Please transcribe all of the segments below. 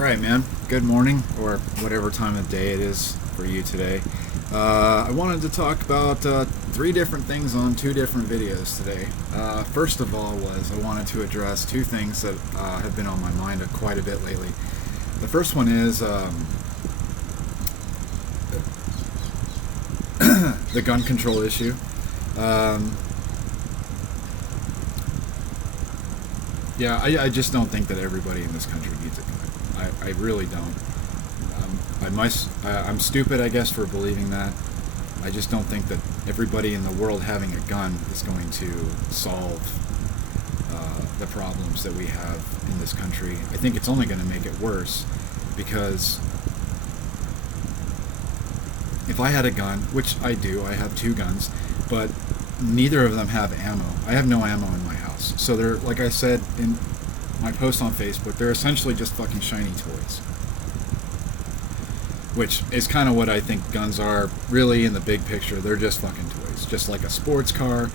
Alright, man. Good morning, or whatever time of day it is for you today. I wanted to talk about three different things on two different videos today. First of all I wanted to address two things that have been on my mind quite a bit lately. The first one is the gun control issue. I just don't think that everybody in this country needs a gun. I really don't. I'm stupid, I guess, for believing that. I just don't think that everybody in the world having a gun is going to solve the problems that we have in this country. I think it's only going to make it worse, because if I had a gun, which I do, I have two guns, but neither of them have ammo. I have no ammo in my house. So they're, like I said in my post on Facebook, they're essentially just fucking shiny toys. Which is kind of what I think guns are, really, in the big picture. They're just fucking toys. Just like a sports car,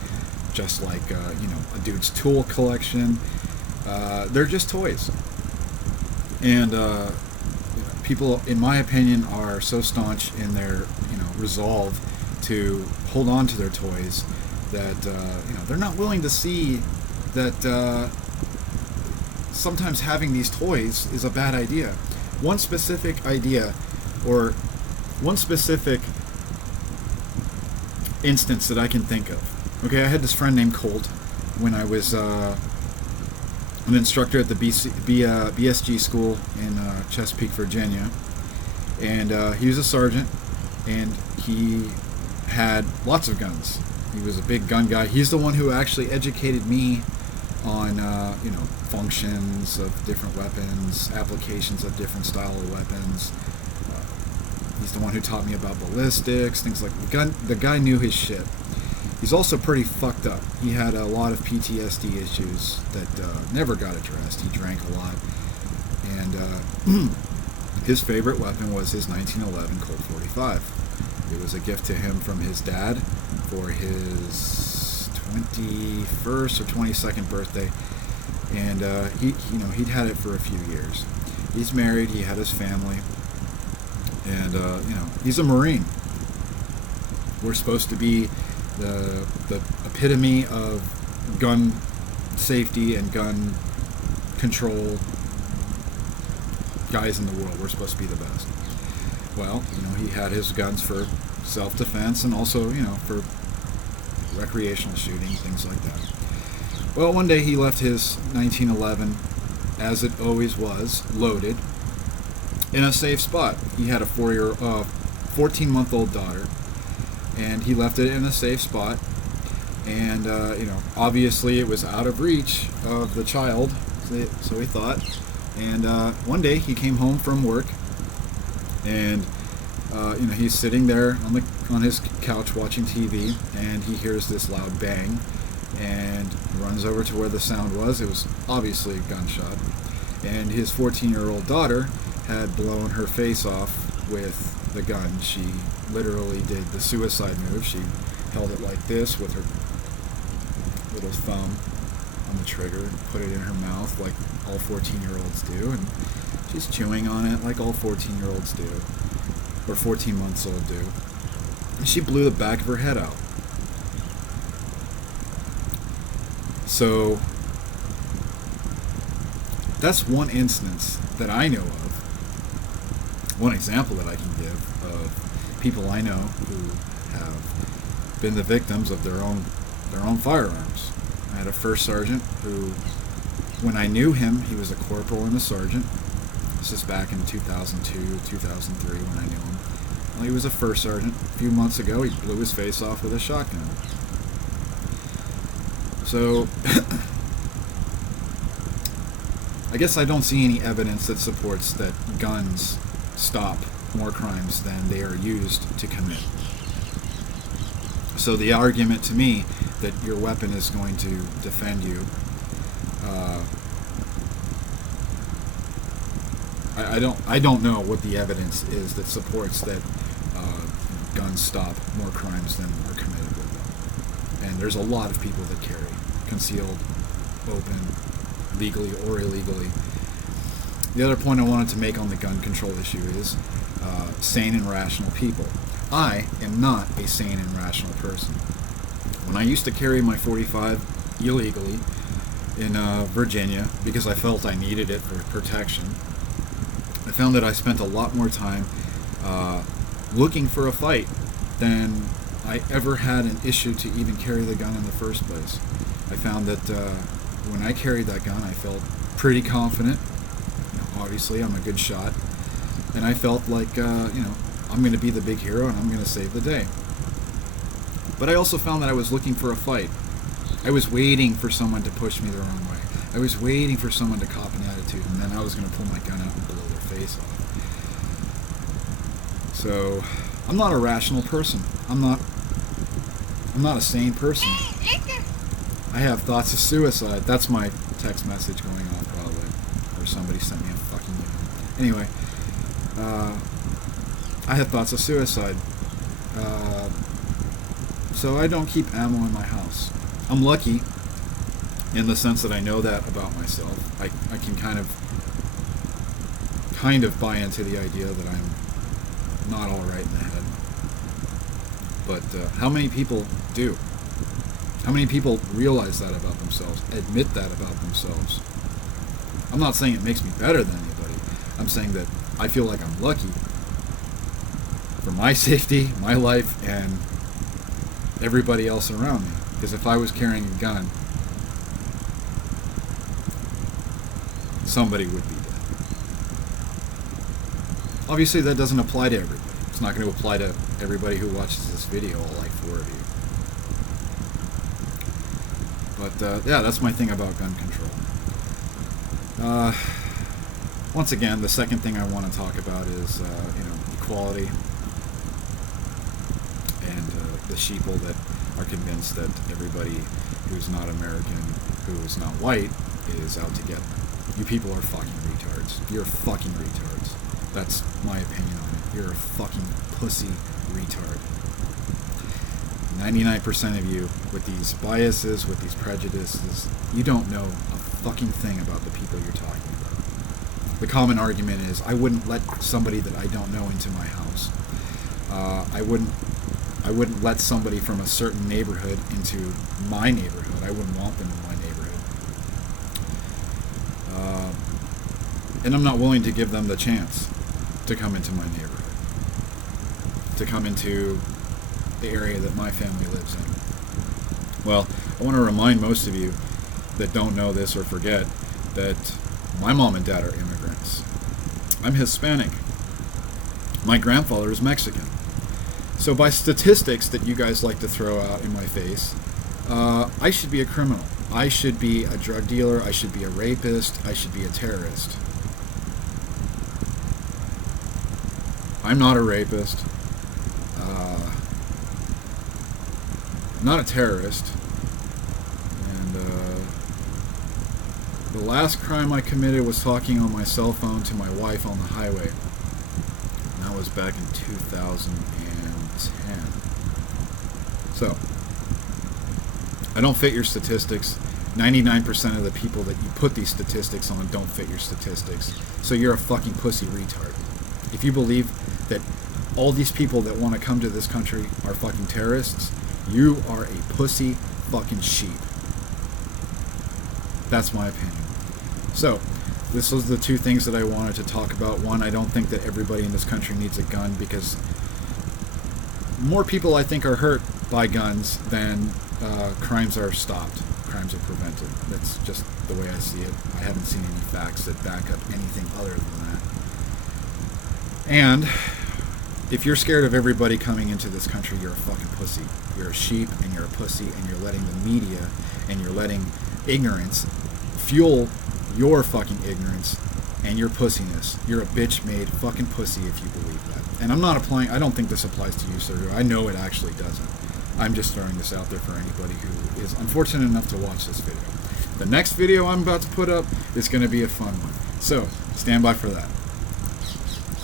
just like, a dude's tool collection. They're just toys. And people, in my opinion, are so staunch in their, resolve to hold on to their toys that, they're not willing to see that sometimes having these toys is a bad idea. One specific idea, or one specific instance that I can think of. Okay, I had this friend named Colt when I was an instructor at the BSG school in Chesapeake, Virginia. And he was a sergeant, and he had lots of guns. He was a big gun guy. He's the one who actually educated me on, functions of different weapons, applications of different style of weapons. He's the one who taught me about ballistics, things like the guy knew his shit. He's also pretty fucked up. He had a lot of PTSD issues that never got addressed. He drank a lot. And his favorite weapon was his 1911 Colt 45. It was a gift to him from his dad for his 21st or 22nd birthday. And he'd had it for a few years. He's married, he had his family. And, he's a Marine. We're supposed to be the epitome of gun safety and gun control guys in the world. We're supposed to be the best. Well, he had his guns for self-defense and also, for recreational shooting, things like that. Well, one day he left his 1911, as it always was, loaded, in a safe spot. He had a 14-month-old daughter, and he left it in a safe spot. And obviously it was out of reach of the child, so he thought. And one day he came home from work, and he's sitting there on his couch watching TV, and he hears this loud bang, and he runs over to where the sound was. It was obviously a gunshot, and his 14-year-old daughter had blown her face off with the gun. She literally did the suicide move. She held it like this with her little thumb on the trigger and put it in her mouth like all 14-year-olds do, and she's chewing on it like all 14-year-olds do, or 14 months old do. And she blew the back of her head out. So that's one instance that I know of, one example that I can give of people I know who have been the victims of their own firearms. I had a first sergeant who, when I knew him, he was a corporal and a sergeant. This is back in 2002, 2003 when I knew him. Well, he was a first sergeant. A few months ago, he blew his face off with a shotgun. So, I guess I don't see any evidence that supports that guns stop more crimes than they are used to commit. So the argument to me that your weapon is going to defend you, I don't know what the evidence is that supports that guns stop more crimes than are committed with them. And there's a lot of people that carry concealed, open, legally or illegally. The other point I wanted to make on the gun control issue is sane and rational people. I am not a sane and rational person. When I used to carry my .45 illegally in Virginia because I felt I needed it for protection, I found that I spent a lot more time looking for a fight than I ever had an issue to even carry the gun in the first place. I found that when I carried that gun, I felt pretty confident. Obviously, I'm a good shot, and I felt like I'm going to be the big hero and I'm going to save the day. But I also found that I was looking for a fight. I was waiting for someone to push me the wrong way. I was waiting for someone to cop an attitude, and then I was going to pull my gun out and blow their face off. So, I'm not a rational person. I'm not a sane person. I have thoughts of suicide. That's my text message going off probably. Or somebody sent me a fucking email. Anyway, I have thoughts of suicide. So I don't keep ammo in my house. I'm lucky in the sense that I know that about myself. I can kind of buy into the idea that I'm not all right in the head. But how many people do? How many people realize that about themselves, admit that about themselves? I'm not saying it makes me better than anybody. I'm saying that I feel like I'm lucky for my safety, my life, and everybody else around me. Because if I was carrying a gun, somebody would be dead. Obviously, that doesn't apply to everybody. It's not going to apply to everybody who watches this video, all like 4 of you. But yeah, that's my thing about gun control. Once again, the second thing I want to talk about is equality and the sheeple that are convinced that everybody who's not American, who is not white, is out to get them. You people are fucking retards. You're fucking retards. That's my opinion on it. You're a fucking pussy retard. 99% of you, with these biases, with these prejudices, you don't know a fucking thing about the people you're talking about. The common argument is, I wouldn't let somebody that I don't know into my house. I wouldn't let somebody from a certain neighborhood into my neighborhood. I wouldn't want them in my neighborhood. And I'm not willing to give them the chance to come into my neighborhood, to come into the area that my family lives in. Well, I want to remind most of you that don't know this or forget that my mom and dad are immigrants. I'm Hispanic. My grandfather is Mexican. So by statistics that you guys like to throw out in my face, I should be a criminal. I should be a drug dealer. I should be a rapist. I should be a terrorist. I'm not a rapist. Not a terrorist. And the last crime I committed was talking on my cell phone to my wife on the highway. And that was back in 2010. So, I don't fit your statistics. 99% of the people that you put these statistics on don't fit your statistics. So you're a fucking pussy retard. If you believe that all these people that want to come to this country are fucking terrorists, you are a pussy fucking sheep. That's my opinion. So, this was the 2 things that I wanted to talk about. One, I don't think that everybody in this country needs a gun because more people, I think, are hurt by guns than crimes are stopped. Crimes are prevented. That's just the way I see it. I haven't seen any facts that back up anything other than that. And if you're scared of everybody coming into this country, you're a fucking pussy. You're a sheep and you're a pussy, and you're letting the media and you're letting ignorance fuel your fucking ignorance and your pussiness. You're a bitch-made fucking pussy if you believe that. And I don't think this applies to you, Sergio. I know it actually doesn't. I'm just throwing this out there for anybody who is unfortunate enough to watch this video. The next video I'm about to put up is going to be a fun one. So, stand by for that.